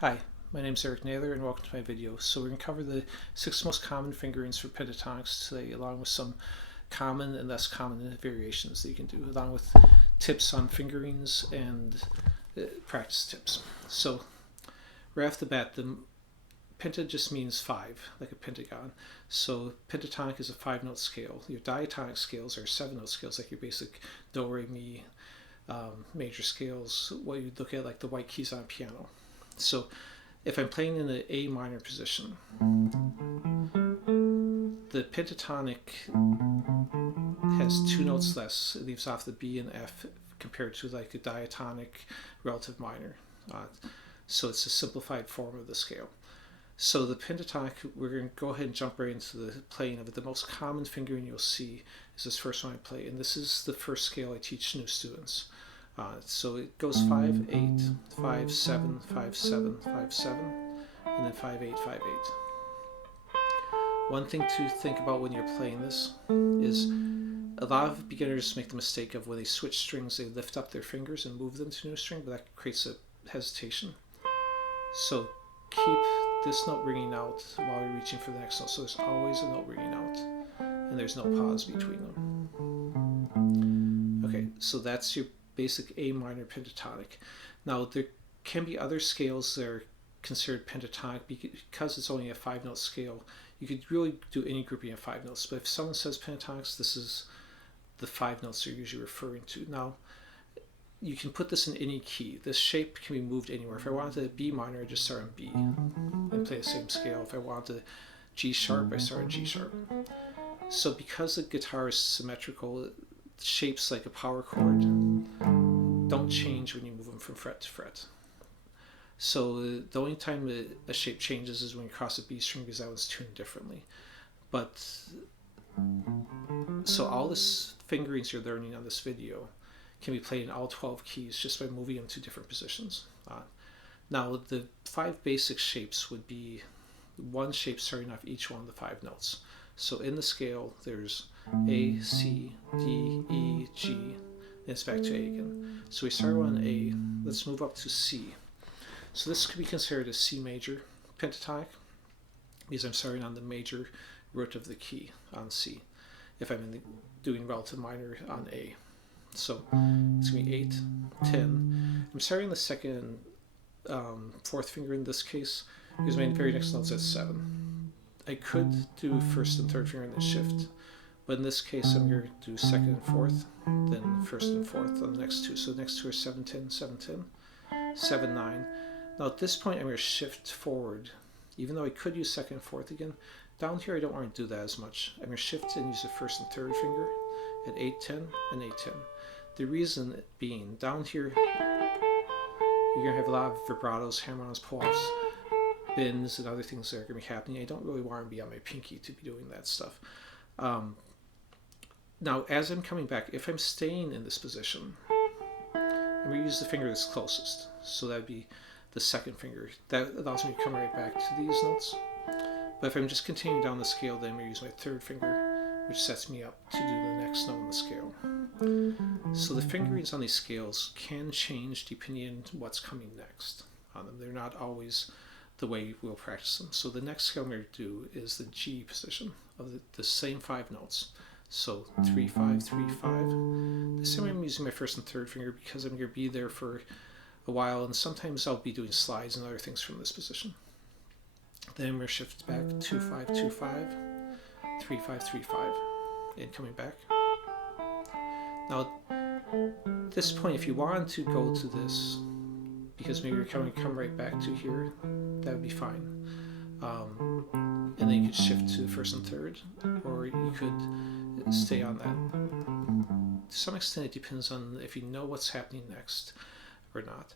Hi, my name is Naylor and welcome to my video. So we're going to cover the 6 most common fingerings for pentatonics today, along with some common and less common variations that you can do, along with tips on fingerings and practice tips. So right off the bat, the penta just means 5, like a pentagon. So pentatonic is a 5-note scale. Your diatonic scales are 7-note scales, like your basic do, re, mi, major scales, what you'd look at like the white keys on a piano. So if I'm playing in the A minor position, the pentatonic has 2 notes less. It leaves off the B and F compared to like a diatonic relative minor. So it's a simplified form of the scale. So the pentatonic, we're going to go ahead and jump right into the playing of it. The most common fingering you'll see is this first one I play, and this is the first scale I teach new students. So it goes 5, 8, 5, 7, 5, 7, 5, 7, and then 5, 8, 5, 8. One thing to think about when you're playing this is a lot of beginners make the mistake of when they switch strings, they lift up their fingers and move them to a new string, but that creates a hesitation. So keep this note ringing out while you're reaching for the next note. So there's always a note ringing out, and there's no pause between them. Okay, so that's your basic A minor pentatonic. Now there can be other scales that are considered pentatonic because it's only a 5-note scale. You could really do any grouping of 5 notes, but if someone says pentatonics, this is the 5 notes they're usually referring to. Now you can put this in any key. This shape can be moved anywhere. If I wanted a B minor, I just start on B and play the same scale. If I wanted a G sharp, I start on G sharp. So because the guitar is symmetrical, shapes like a power chord don't change when you move them from fret to fret. So the only time a shape changes is when you cross a B string because that one's tuned differently. But so all this fingerings you're learning on this video can be played in all 12 keys just by moving them to different positions. Now the 5 basic shapes would be one shape starting off each one of the 5 notes. So in the scale there's A, C, D, E, G, and it's back to A again. So we start on A, let's move up to C. So this could be considered a C major pentatonic because I'm starting on the major root of the key on C if I'm doing relative minor on A. So it's going to be 8, 10. I'm starting the second, 4th finger in this case because my very next note's at 7. I could do 1st and 3rd finger and then shift, but in this case I'm going to do 2nd and 4th, then 1st and 4th on the next 2. So the next 2 are 7, 10, 7, 10, 7, 9. Now at this point I'm going to shift forward, even though I could use 2nd and 4th again. Down here I don't want to do that as much. I'm going to shift and use the 1st and 3rd finger at 8, 10 and 8, 10. The reason being, down here you're going to have a lot of vibratos, hammer-ons, pull-offs, bends, and other things that are going to be happening. I don't really want to be on my pinky to be doing that stuff. Now as I'm coming back, if I'm staying in this position, I'm going to use the finger that's closest. So that would be the 2nd finger. That allows me to come right back to these notes. But if I'm just continuing down the scale, then I'm going to use my 3rd finger, which sets me up to do the next note on the scale. So the fingerings on these scales can change depending on what's coming next on them. They're not always the way we'll practice them. So the next scale I'm going to do is the G position of the same 5 notes. So 3, 5, 3, 5. This time I'm using my 1st and 3rd finger because I'm going to be there for a while, and sometimes I'll be doing slides and other things from this position. Then I'm going to shift back 2, 5, 2, 5, 3, 5, 3, 5, and coming back. Now at this point, if you want to go to this, because maybe you're coming to come right back to here, that would be fine. And then you could shift to the 1st and 3rd, or you could stay on that. To some extent, it depends on if you know what's happening next or not.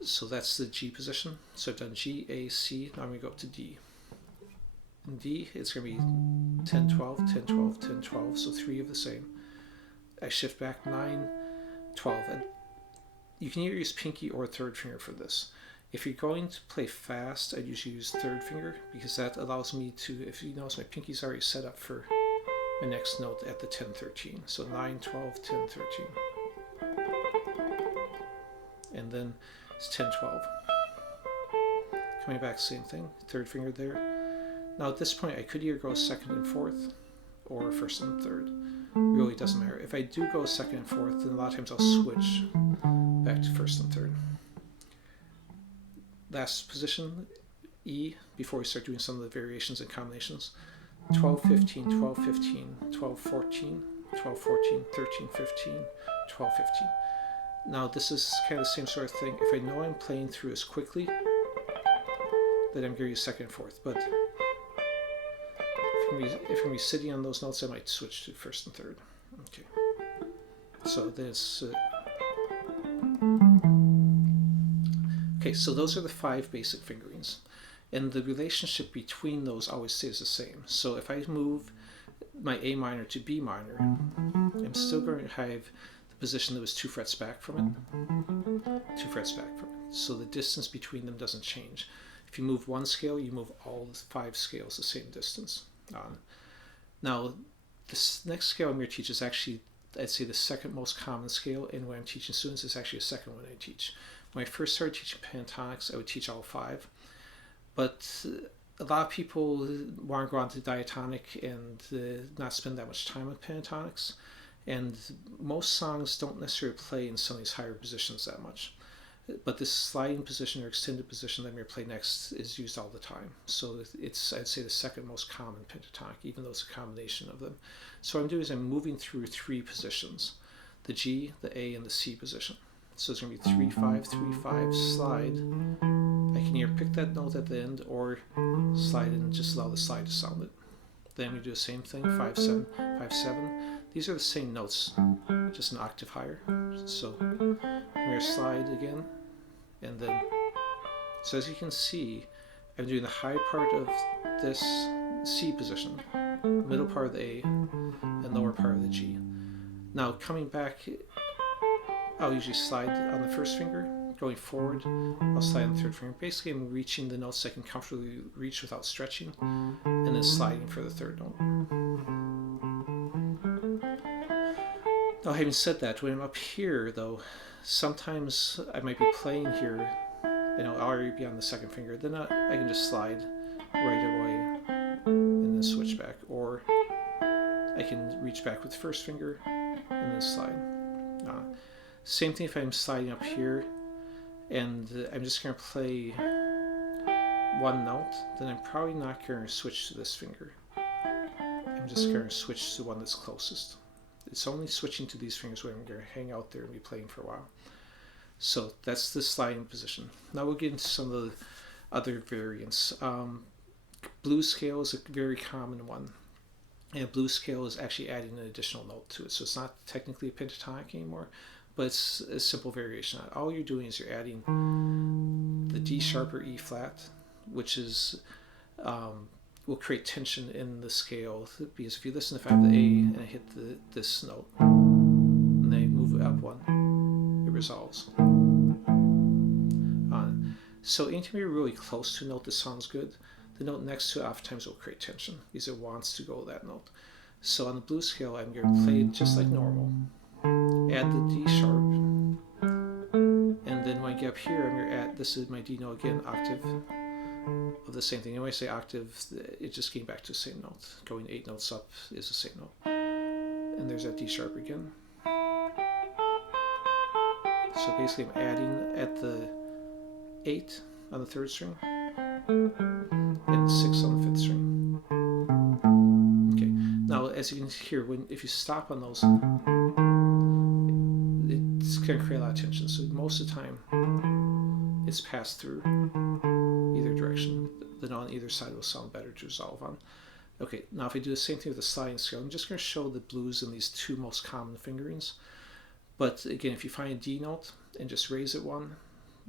So that's the G position. So I've done G, A, C. Now I'm going to go up to D. In D, it's going to be 10, 12, 10, 12, 10, 12. So 3 of the same. I shift back 9, 12. And you can either use pinky or 3rd finger for this. If you're going to play fast, I'd usually use 3rd finger because that allows me to, if you notice, my pinky's already set up for my next note at the 10, 13. So 9, 12, 10, 13. And then it's 10, 12. Coming back, same thing, third finger there. Now at this point I could either go second and fourth or first and third. Really doesn't matter. If I do go second and fourth, then a lot of times I'll switch back to first and third. Last position, E, before we start doing some of the variations and combinations. 12, 15, 12, 15, 12, 14, 12, 14, 13, 15, 12, 15. Now this is kind of the same sort of thing. If I know I'm playing through as quickly, then I'm going to use second and fourth. But if I'm going to be sitting on those notes, I might switch to first and third. Okay. So this. Okay, so those are the 5 basic fingerings. And the relationship between those always stays the same. So if I move my A minor to B minor, I'm still going to have the position that was 2 frets back from it, 2 frets back from it. So the distance between them doesn't change. If you move one scale, you move all 5 scales the same distance. Now, this next scale I'm going to teach is actually, I'd say, the second most common scale, and when I'm teaching students, it's actually the second one I teach. When I first started teaching pentatonics, I would teach all 5. But a lot of people want to go on to diatonic and not spend that much time with pentatonics. And most songs don't necessarily play in some of these higher positions that much. But this sliding position or extended position that I'm going to play next is used all the time. So it's, I'd say, the second most common pentatonic, even though it's a combination of them. So what I'm doing is I'm moving through 3 positions: the G, the A, and the C position. So it's going to be 3, 5, 3, 5, slide. I can either pick that note at the end or slide and just allow the slide to sound it. Then we do the same thing, 5, 7, 5, 7. These are the same notes, just an octave higher. So I'm going to slide again, and then, so as you can see, I'm doing the high part of this C position, middle part of the A, and lower part of the G. Now coming back, I'll usually slide on the first finger. Going forward, I'll slide on the third finger. Basically, I'm reaching the notes I can comfortably reach without stretching, and then sliding for the third note. Now, having said that, when I'm up here, though, sometimes I might be playing here, and I'll already be on the second finger. Then I can just slide right away and then switch back, or I can reach back with the first finger and then slide. Same thing if I'm sliding up here and I'm just going to play one note, then I'm probably not going to switch to this finger. I'm just going to switch to the one that's closest. It's only switching to these fingers when I'm going to hang out there and be playing for a while. So that's the sliding position. Now we'll get into some of the other variants. Blues scale is a very common one. And blues scale is actually adding an additional note to it. So it's not technically a pentatonic anymore, but it's a simple variation. All you're doing is you're adding the D sharp or E flat, which is will create tension in the scale, because if you listen, if I have the A and I hit this note and then I move it up one, it resolves. So anytime you're really close to a note that sounds good, the note next to it oftentimes will create tension because it wants to go that note. So on the blues scale, I'm going to play it just like normal. Add the D sharp, and then when I get up here, I'm going to add, this is my D note again, octave of the same thing. And when I say octave, it just came back to the same note. Going 8 notes up is the same note. And there's that D sharp again. So basically I'm adding at the 8 on the 3rd string and 6 on the 5th string. Okay, now as you can hear, if you stop on those, it's going to create a lot of tension. So most of the time it's passed through either direction. The note on either side will sound better to resolve on. Okay, now if I do the same thing with the sliding scale, I'm just going to show the blues in these 2 most common fingerings. But again, if you find a D note and just raise it 1,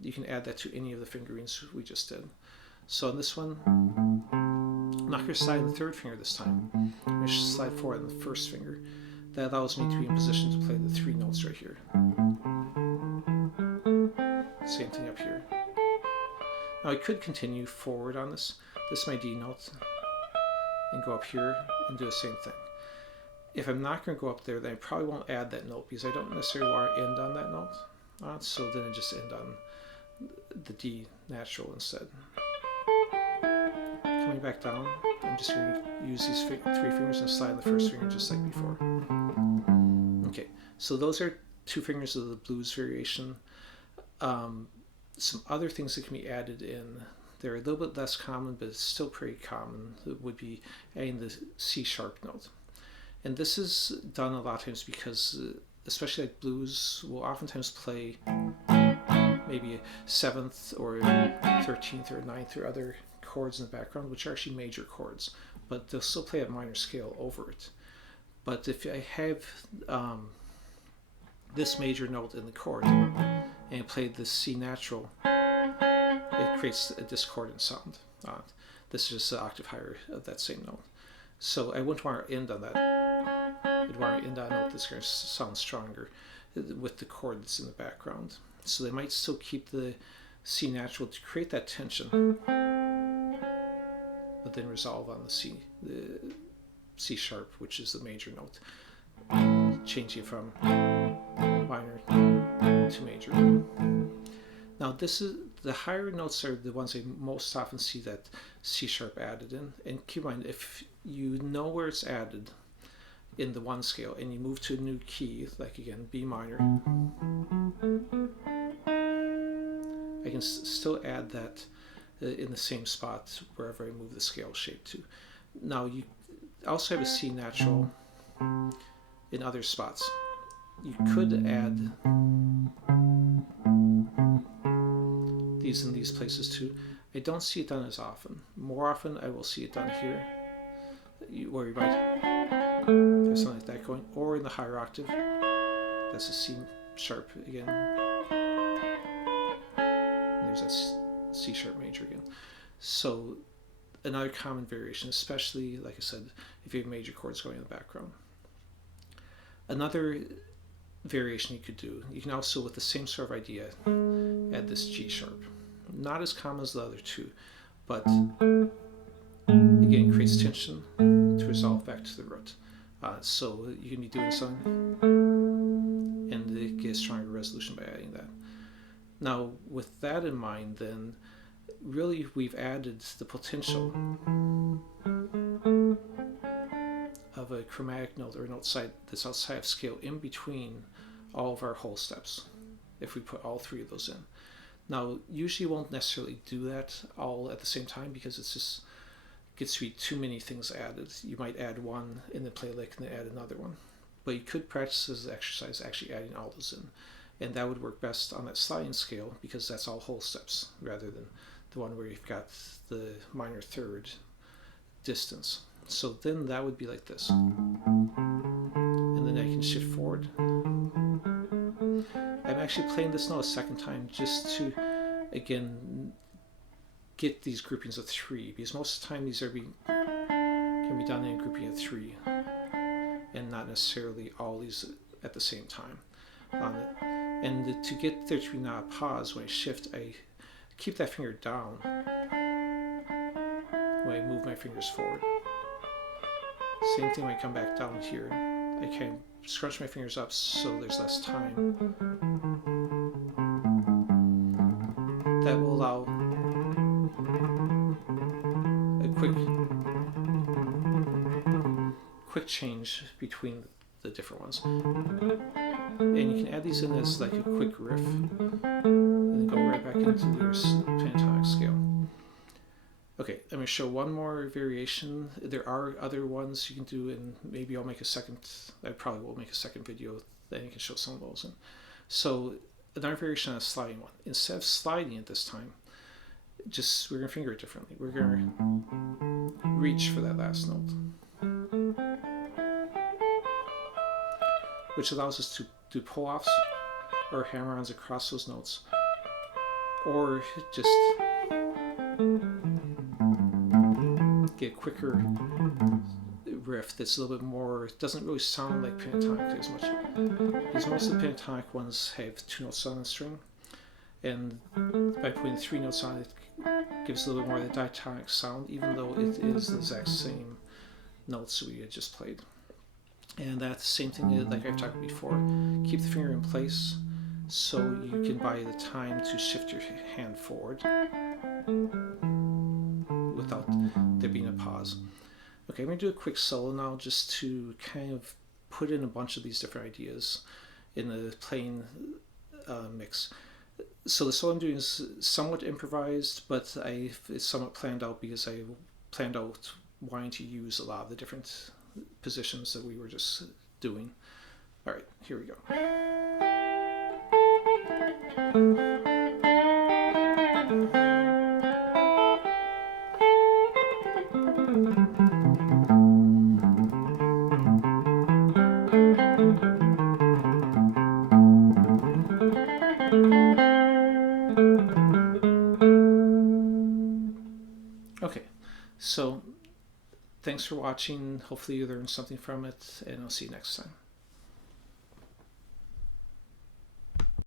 you can add that to any of the fingerings we just did. So on this one, I'm not going to slide on the 3rd finger this time. I'm going to slide forward on the 1st finger. That allows me to be in position to play the 3 notes right here. Same thing up here. Now I could continue forward on this. This is my D note, and go up here and do the same thing. If I'm not going to go up there, then I probably won't add that note because I don't necessarily want to end on that note. So then I just end on the D natural instead. coming back down, I'm just going to use these 3 fingers and slide the first finger just like before. Okay, so those are 2 fingers of the blues variation. Some other things that can be added in, they're a little bit less common, but it's still pretty common. It would be adding the C sharp note. And this is done a lot of times because, especially like blues, will oftentimes play maybe a 7th or 13th or 9th or other chords in the background, which are actually major chords, but they'll still play a minor scale over it. But if I have this major note in the chord and I play the C natural, it creates a discordant sound. This is just an octave higher of that same note. So I wouldn't want to end on that. I'd want to end on a note that's going to sound stronger with the chord that's in the background. So they might still keep the C natural to create that tension, but then resolve on the C sharp, which is the major note, changing from minor to major. Now the higher notes are the ones I most often see that C sharp added in. And keep in mind, if you know where it's added in the 1 scale and you move to a new key, like again B minor, I can still add that in the same spot wherever I move the scale shape to. Now you also have a C natural in other spots. You could add these in these places too. I don't see it done as often. More often I will see it done here, where you might have something like that going, or in the higher octave. That's a C sharp again. And there's that C sharp major again. So another common variation, especially, like I said, if you have major chords going in the background. Another variation you could do, you can also, with the same sort of idea, add this G sharp. Not as common as the other 2, but again, creates tension to resolve back to the root. So you can be doing something and it gets stronger resolution by adding that. Now, with that in mind, then really we've added the potential of a chromatic note or note that's outside of scale in between all of our whole steps, if we put all 3 of those in. Now, usually you won't necessarily do that all at the same time because it's just gets to be too many things added. You might add one and then play a lick and then add another one. But you could practice as an exercise actually adding all those in. And that would work best on that sliding scale because that's all whole steps rather than the one where you've got the minor third distance. So then that would be like this. And then I can shift forward. I'm actually playing this note a second time just to, again, get these groupings of 3, because most of the time these can be done in a grouping of 3 and not necessarily all these at the same time on it. And to get there to be not a pause, when I shift, I keep that finger down when I move my fingers forward. Same thing when I come back down here. I can scrunch my fingers up so there's less time. That will allow a quick change between the different ones. And you can add these in as like a quick riff and then go right back into your pentatonic scale. Okay, I'm going to show one more variation. There are other ones you can do, and maybe I'll make a second, I probably will make a second video, then you can show some of those in. So another variation on a sliding one. Instead of sliding it this time, we're going to finger it differently. We're going to reach for that last note, which allows us to do pull-offs or hammer-ons across those notes, or just get a quicker riff that's a little bit more, doesn't really sound like pentatonic as much, because most of the pentatonic ones have 2 notes on the string, and by putting 3 notes on it gives a little bit more of the diatonic sound, even though it is the exact same notes we had just played. And that's the same thing like I've talked before. Keep the finger in place so you can buy the time to shift your hand forward without there being a pause. Okay, I'm going to do a quick solo now just to kind of put in a bunch of these different ideas in the playing mix. So the solo I'm doing is somewhat improvised, but it's somewhat planned out because I planned out wanting to use a lot of the different positions that we were just doing. All right, here we go. Okay, so thanks for watching. Hopefully you learned something from it, and I'll see you next time.